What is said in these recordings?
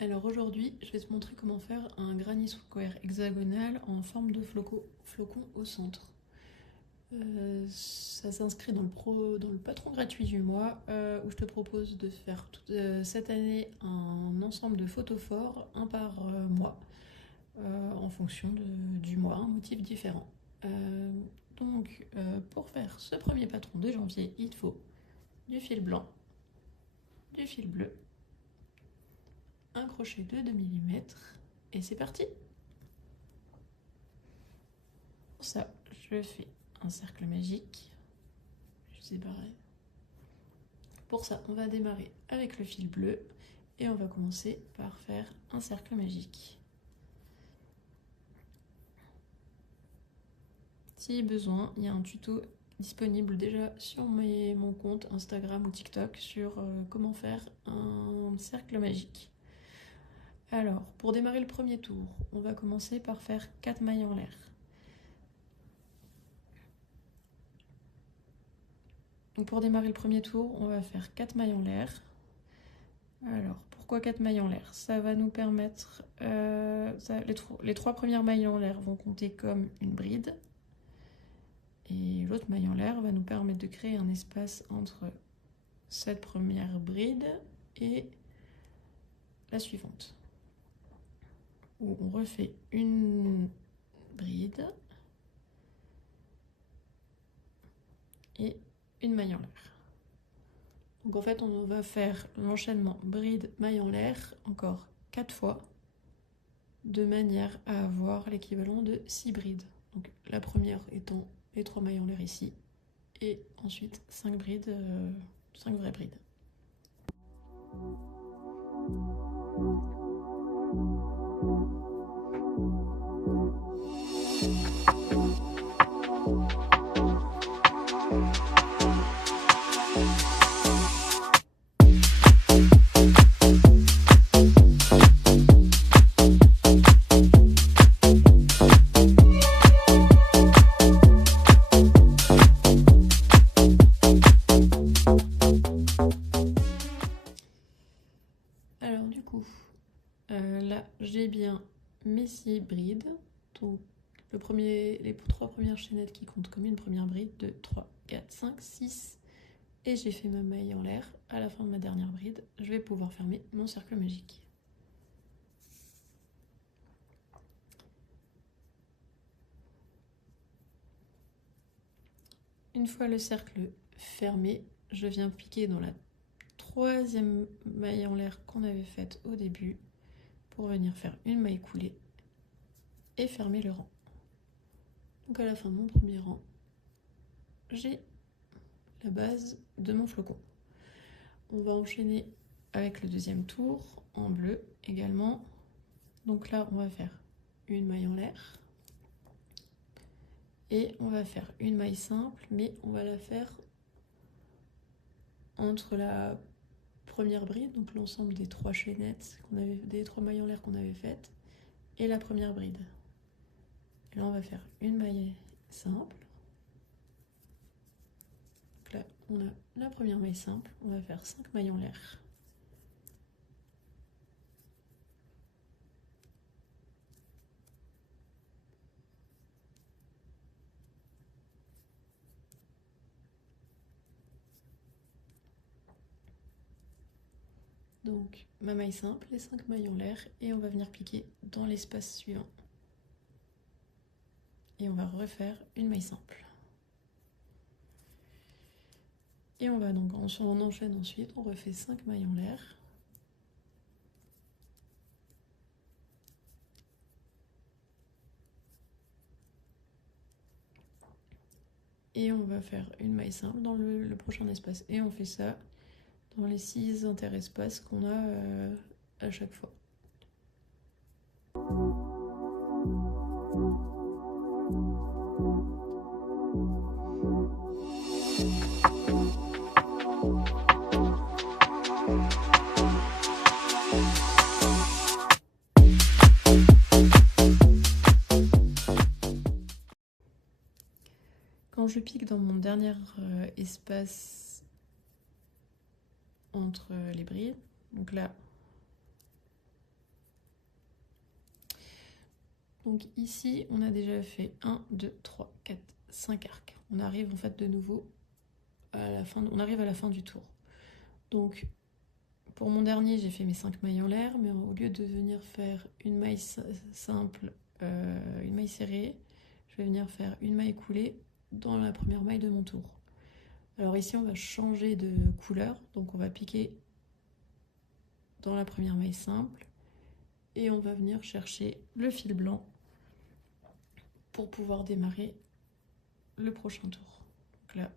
Alors aujourd'hui, je vais te montrer comment faire un granny square hexagonal en forme de flocon au centre. Ça s'inscrit dans le patron gratuit du mois où je te propose de faire cette année un ensemble de photos forts, un par mois, en fonction du mois, un motif différent. Pour faire ce premier patron de janvier, il te faut du fil blanc, du fil bleu, un crochet de 2 mm et c'est parti. Pour ça, je fais un cercle magique. Je sais pareil. Pour ça, on va démarrer avec le fil bleu et on va commencer par faire un cercle magique. Si besoin, il y a un tuto disponible déjà sur mon compte Instagram ou TikTok sur comment faire un cercle magique. Alors, pour démarrer le premier tour, on va commencer par faire 4 mailles en l'air. Donc pour démarrer le premier tour, on va faire 4 mailles en l'air. Alors, pourquoi 4 mailles en l'air? Ça va nous permettre... les 3 premières mailles en l'air vont compter comme une bride. Et l'autre maille en l'air va nous permettre de créer un espace entre cette première bride et la suivante. Où on refait une bride et une maille en l'air. Donc en fait, on va faire l'enchaînement bride, maille en l'air encore 4 fois, de manière à avoir l'équivalent de 6 brides. Donc la première étant les 3 mailles en l'air ici, et ensuite 5 brides, 5 vraies brides. Alors du coup, là j'ai bien mes 6 brides, donc les 3 premières chaînettes qui comptent comme une première bride, 2, 3, 4, 5, 6, et j'ai fait ma maille en l'air. À la fin de ma dernière bride, je vais pouvoir fermer mon cercle magique. Une fois le cercle fermé, je viens piquer dans la 3e maille en l'air qu'on avait faite au début pour venir faire une maille coulée et fermer le rang. Donc à la fin de mon premier rang, j'ai la base de mon flocon. On va enchaîner avec le deuxième tour en bleu également. Donc là, on va faire une maille en l'air et on va faire une maille simple, mais on va la faire entre la première bride, donc l'ensemble des 3 chaînettes des 3 mailles en l'air qu'on avait faites, et la première bride. Et là, on va faire une maille simple. Donc là, on a la première maille simple, on va faire 5 mailles en l'air. Donc ma maille simple, les 5 mailles en l'air, et on va venir piquer dans l'espace suivant. Et on va refaire une maille simple. Et on va donc, on enchaîne ensuite, on refait 5 mailles en l'air. Et on va faire une maille simple dans le prochain espace. Et on fait ça dans les 6 interespaces qu'on a à chaque fois. Quand je pique dans mon dernier espace entre les brides, donc là Donc ici, on a déjà fait 1, 2, 3, 4, 5 arcs. On arrive en fait de nouveau à la fin, on arrive à la fin du tour. Donc pour mon dernier, j'ai fait mes 5 mailles en l'air, mais au lieu de venir faire une maille simple, une maille serrée, je vais venir faire une maille coulée dans la première maille de mon tour. Alors ici, on va changer de couleur, donc on va piquer dans la première maille simple et on va venir chercher le fil blanc pour pouvoir démarrer le prochain tour. Donc là,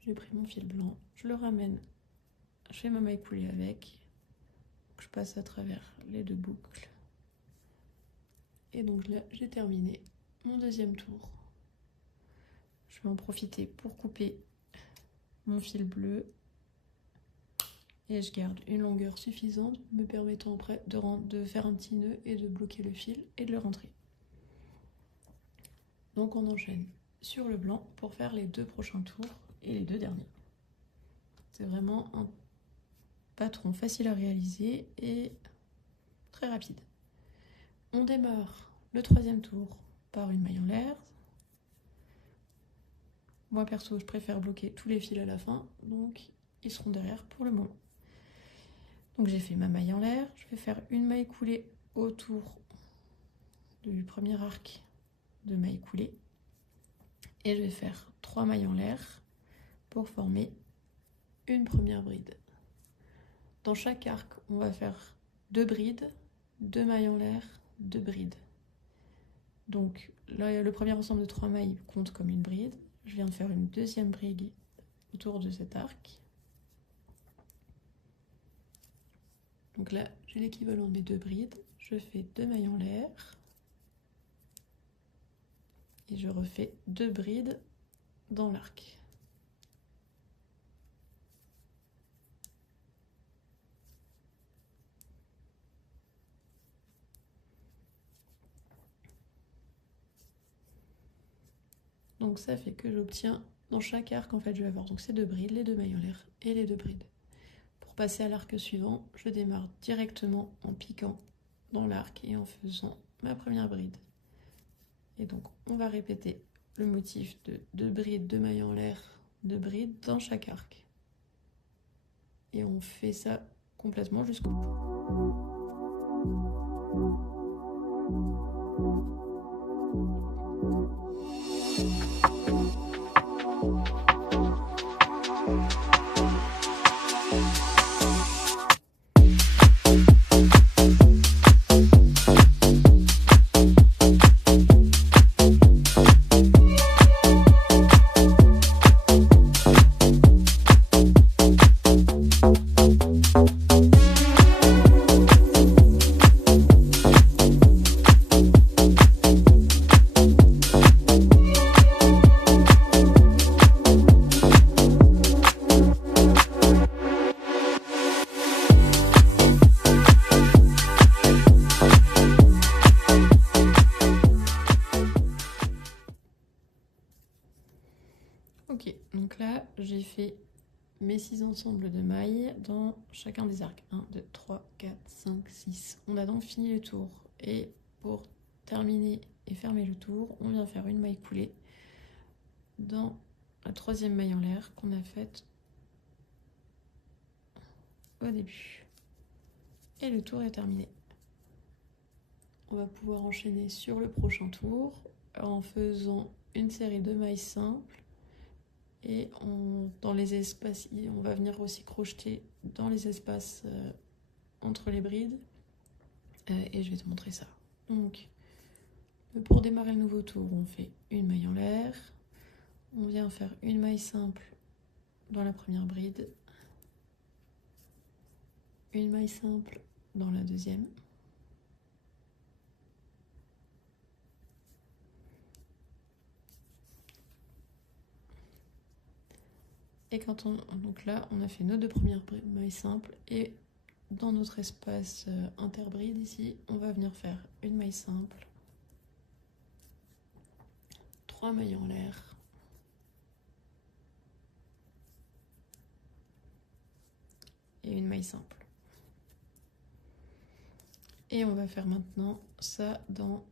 j'ai pris mon fil blanc, je le ramène, je fais ma maille coulée avec, je passe à travers les 2 boucles. Et donc là, j'ai terminé mon deuxième tour. Je vais en profiter pour couper mon fil bleu. Et je garde une longueur suffisante, me permettant après de faire un petit nœud et de bloquer le fil et de le rentrer. Donc on enchaîne sur le blanc pour faire les 2 prochains tours et les 2 derniers. C'est vraiment un patron facile à réaliser et très rapide. On démarre le 3e tour par une maille en l'air. Moi perso, je préfère bloquer tous les fils à la fin, donc ils seront derrière pour le moment. Donc j'ai fait ma maille en l'air, je vais faire une maille coulée autour du premier arc de maille coulée et je vais faire 3 mailles en l'air pour former une première bride. Dans chaque arc, on va faire 2 brides, 2 mailles en l'air, 2 brides. Donc là, le premier ensemble de 3 mailles compte comme une bride. Je viens de faire une deuxième bride autour de cet arc. Donc là, j'ai l'équivalent des 2 brides. Je fais 2 mailles en l'air. Et je refais 2 brides dans l'arc. Donc ça fait que j'obtiens, dans chaque arc, en fait, je vais avoir donc ces 2 brides, les 2 mailles en l'air et les 2 brides. Pour passer à l'arc suivant, je démarre directement en piquant dans l'arc et en faisant ma première bride. Et donc, on va répéter le motif de 2 brides, 2 mailles en l'air, 2 brides dans chaque arc. Et on fait ça complètement jusqu'au bout. Ok, donc là, j'ai fait mes 6 ensembles de mailles dans chacun des arcs. 1, 2, 3, 4, 5, 6. On a donc fini le tour. Et pour terminer et fermer le tour, on vient faire une maille coulée dans la 3e maille en l'air qu'on a faite au début. Et le tour est terminé. On va pouvoir enchaîner sur le prochain tour en faisant une série de mailles simples. Et dans les espaces, on va venir aussi crocheter dans les espaces entre les brides. Et je vais te montrer ça. Donc, pour démarrer le nouveau tour, on fait une maille en l'air. On vient faire une maille simple dans la première bride. Une maille simple dans la deuxième. Et donc là, on a fait nos 2 premières mailles simples et dans notre espace interbride ici, on va venir faire une maille simple, 3 mailles en l'air, et une maille simple. Et on va faire maintenant ça dans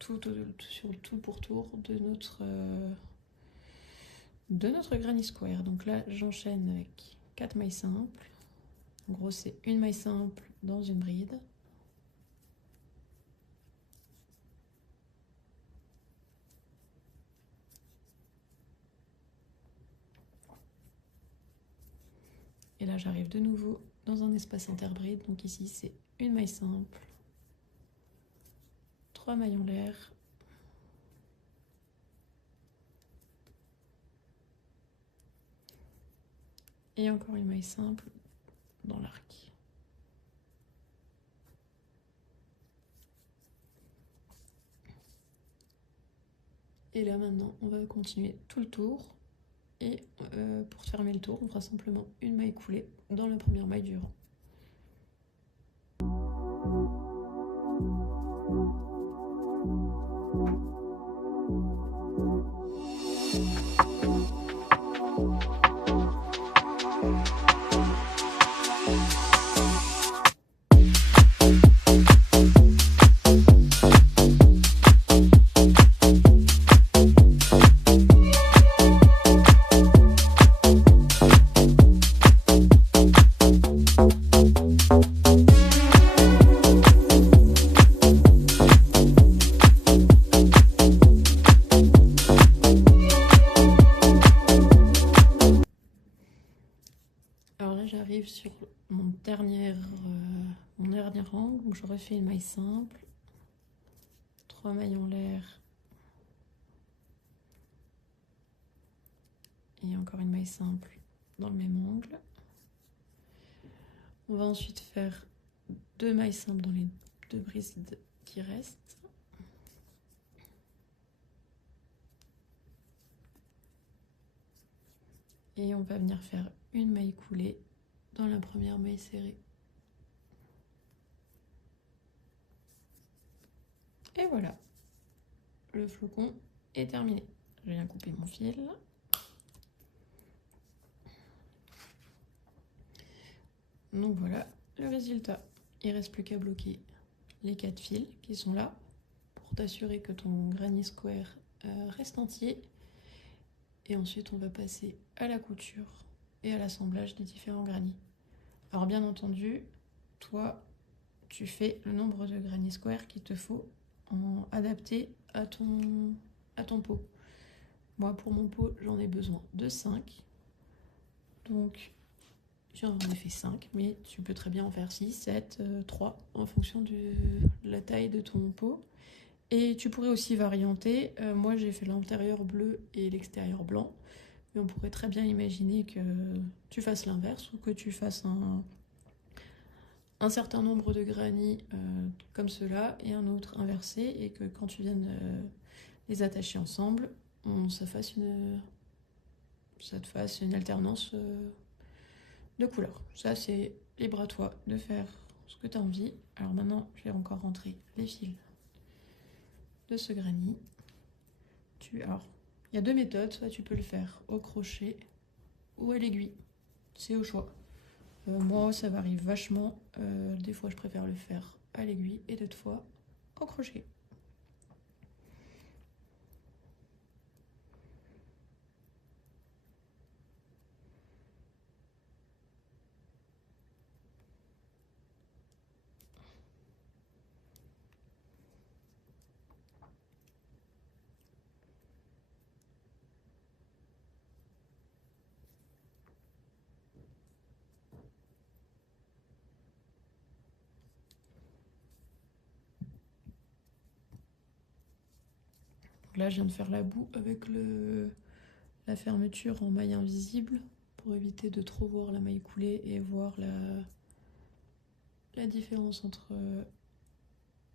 sur le tout pour tour de notre granny square. Donc là, j'enchaîne avec 4 mailles simples. En gros, c'est une maille simple dans une bride. Et là, j'arrive de nouveau dans un espace interbride. Donc ici, c'est une maille simple, 3 mailles en l'air, et encore une maille simple dans l'arc. Et là maintenant, on va continuer tout le tour. Et pour fermer le tour, on fera simplement une maille coulée dans la première maille du rang. J'arrive sur mon dernier rang, donc je refais une maille simple, 3 mailles en l'air et encore une maille simple dans le même angle. On va ensuite faire 2 mailles simples dans les 2 brides qui restent. Et on va venir faire une maille coulée dans la première maille serrée. Et voilà, le flocon est terminé. Je viens couper mon fil. Donc voilà le résultat. Il ne reste plus qu'à bloquer les 4 fils qui sont là pour t'assurer que ton granny square reste entier. Et ensuite, on va passer à la couture et à l'assemblage des différents granny. Alors bien entendu, toi, tu fais le nombre de granny square qu'il te faut adapté à ton pot. Moi, pour mon pot, j'en ai besoin de 5. Donc, j'en ai fait 5, mais tu peux très bien en faire 6, 7, 3, en fonction de la taille de ton pot. Et tu pourrais aussi varianter. Moi, j'ai fait l'intérieur bleu et l'extérieur blanc. Mais on pourrait très bien imaginer que tu fasses l'inverse ou que tu fasses un certain nombre de granny comme cela et un autre inversé, et que quand tu viennes les attacher ensemble, ça te fasse une alternance de couleurs. Ça, c'est libre à toi de faire ce que tu as envie. Alors maintenant, je vais encore rentrer les fils de ce granny. Alors, il y a 2 méthodes. Soit tu peux le faire au crochet ou à l'aiguille. C'est au choix. Moi, ça varie vachement. Des fois, je préfère le faire à l'aiguille et d'autres fois au crochet. Donc là, je viens de faire la boue avec la fermeture en maille invisible pour éviter de trop voir la maille coulée et voir la différence entre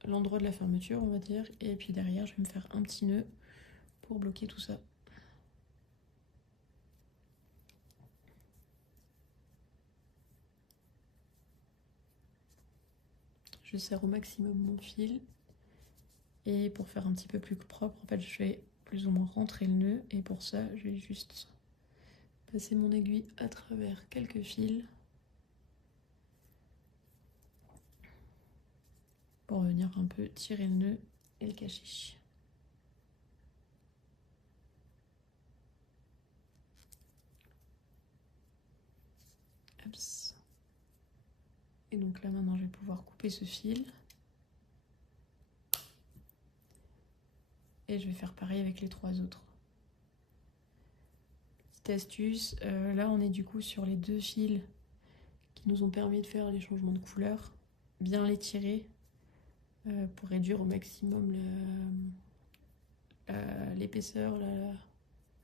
l'endroit de la fermeture, on va dire, et puis derrière, je vais me faire un petit nœud pour bloquer tout ça. Je serre au maximum mon fil. Et pour faire un petit peu plus propre, en fait, je vais plus ou moins rentrer le nœud. Et pour ça, je vais juste passer mon aiguille à travers quelques fils. venir un peu tirer le nœud et le cacher. Hop. Et donc là maintenant je vais pouvoir couper ce fil. Et je vais faire pareil avec les 3 autres. Petite astuce, là on est du coup sur les 2 fils qui nous ont permis de faire les changements de couleur. Bien les tirer pour réduire au maximum l'épaisseur, la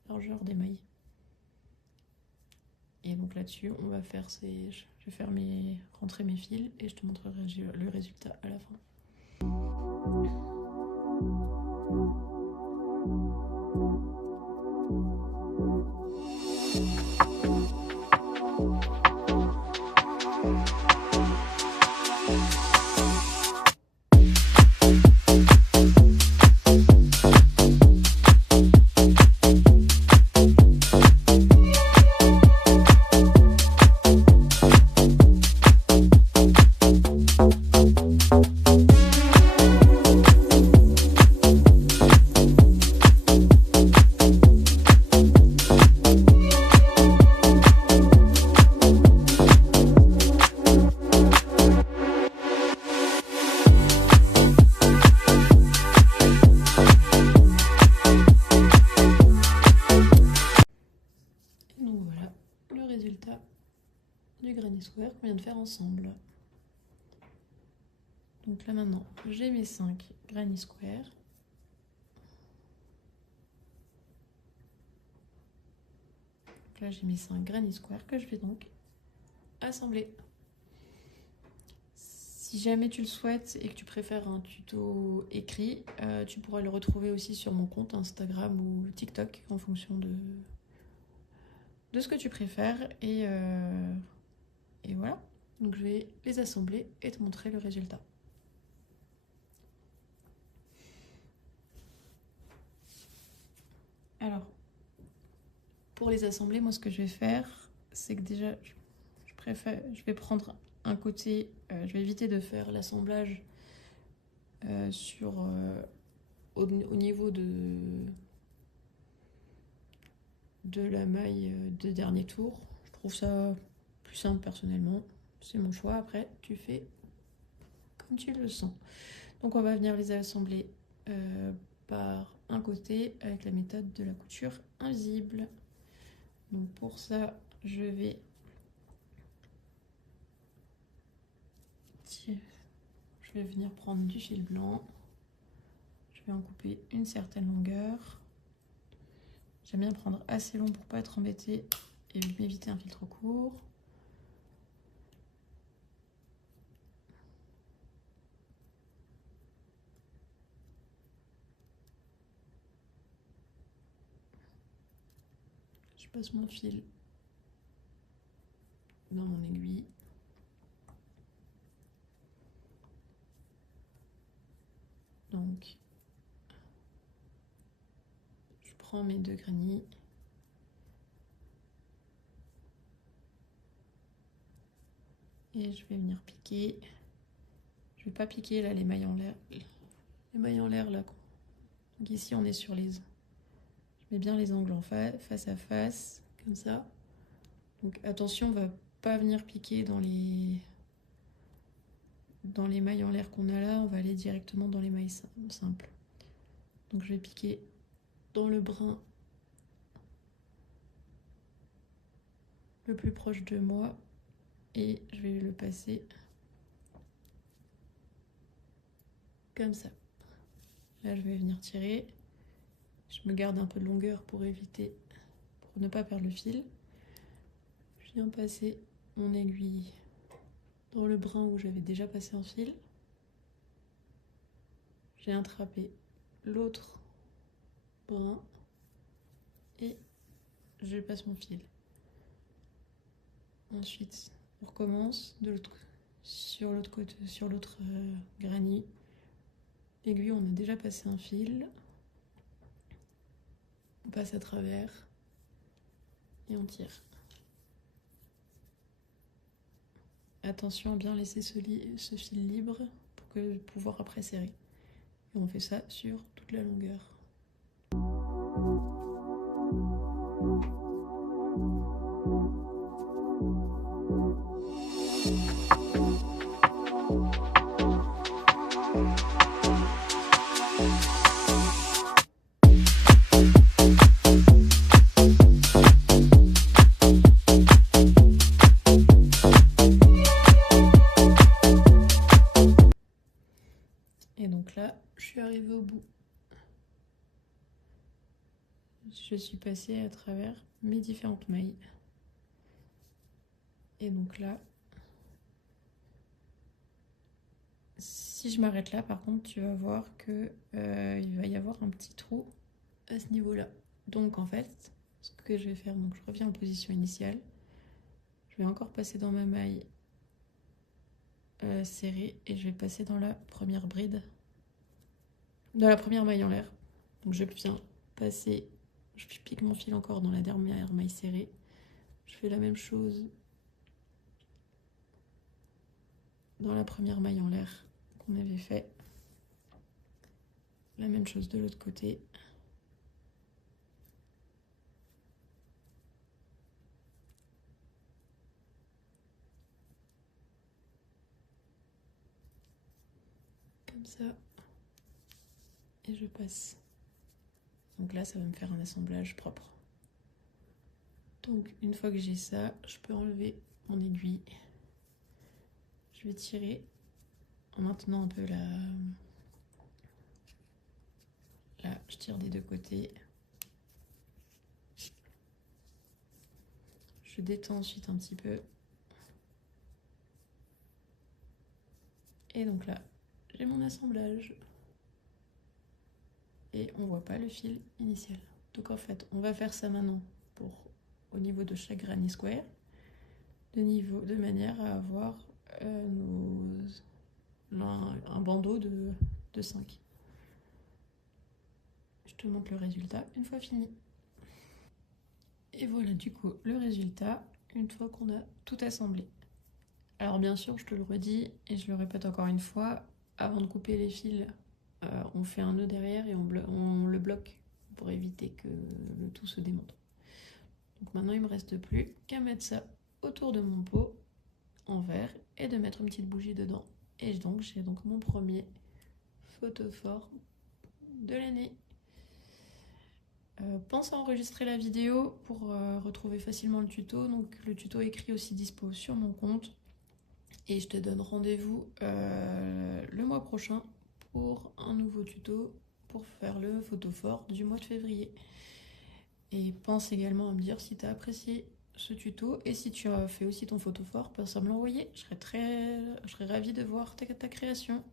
largeur des mailles. Et donc là-dessus, on va faire je vais faire rentrer mes fils et je te montrerai le résultat à la fin. Résultat du granny square qu'on vient de faire ensemble. Donc là maintenant j'ai mes 5 granny square. Donc là j'ai mes 5 granny square que je vais donc assembler. Si jamais tu le souhaites et que tu préfères un tuto écrit, tu pourras le retrouver aussi sur mon compte Instagram ou TikTok en fonction de ce que tu préfères. Et voilà, donc je vais les assembler et te montrer le résultat. Alors, pour les assembler, moi ce que je vais faire, c'est que déjà, je vais prendre un côté, je vais éviter de faire l'assemblage au niveau de la maille de dernier tour. Je trouve ça plus simple personnellement, c'est mon choix, après tu fais comme tu le sens. Donc on va venir les assembler par un côté avec la méthode de la couture invisible. Donc pour ça je vais venir prendre du fil blanc, je vais en couper une certaine longueur. J'aime bien prendre assez long pour pas être embêtée et m'éviter un fil trop court. Je passe mon fil dans mon aiguille. Donc, je prends mes 2 granny. Et je vais venir piquer. Je vais pas piquer là les mailles en l'air. Les mailles en l'air là. Donc ici on est sur les... Je mets bien les angles en face à face, comme ça. Donc attention, on va pas venir piquer dans les mailles en l'air qu'on a là, on va aller directement dans les mailles simples. Donc je vais piquer dans le brin le plus proche de moi et je vais le passer comme ça. Là je vais venir tirer, je me garde un peu de longueur pour ne pas perdre le fil. Je viens passer mon aiguille dans le brin où j'avais déjà passé un fil. J'ai attrapé l'autre brin et je passe mon fil. Ensuite, on recommence sur l'autre côté, sur l'autre granny. L'aiguille, on a déjà passé un fil. On passe à travers et on tire. Attention à bien laisser ce fil libre pour que pouvoir après serrer. Et on fait ça sur toute la longueur. Et donc là, je suis arrivée au bout. Je suis passée à travers mes différentes mailles. Et donc là, si je m'arrête là, par contre, tu vas voir que il va y avoir un petit trou à ce niveau-là. Donc en fait, ce que je vais faire, donc je reviens en position initiale. Je vais encore passer dans ma maille serrée et je vais passer dans la première bride, dans la première maille en l'air. Donc je viens passer, je pique mon fil encore dans la dernière maille serrée. Je fais la même chose dans la première maille en l'air qu'on avait fait. La même chose de l'autre côté. Comme ça. Et je passe. Donc là, ça va me faire un assemblage propre. Donc une fois que j'ai ça, je peux enlever mon aiguille. Je vais tirer en maintenant un peu la... Là, je tire des deux côtés. Je détends ensuite un petit peu. Et donc là, j'ai mon assemblage. Et on voit pas le fil initial. Donc en fait, on va faire ça maintenant pour au niveau de chaque granny square, de manière à avoir un bandeau de 5. Je te montre le résultat une fois fini. Et voilà du coup le résultat une fois qu'on a tout assemblé. Alors bien sûr, je te le redis et je le répète encore une fois, avant de couper les fils, on fait un nœud derrière et on le bloque pour éviter que le tout se démonte. Donc maintenant, il ne me reste plus qu'à mettre ça autour de mon pot en verre et de mettre une petite bougie dedans. Et donc, j'ai donc mon premier photophore de l'année. Pense à enregistrer la vidéo pour retrouver facilement le tuto. Donc le tuto est écrit aussi dispo sur mon compte. Et je te donne rendez-vous le mois prochain pour un nouveau tuto pour faire le photophore du mois de février. Et pense également à me dire si tu as apprécié ce tuto et si tu as fait aussi ton photophore, pense à me l'envoyer. Je serais ravie de voir ta création.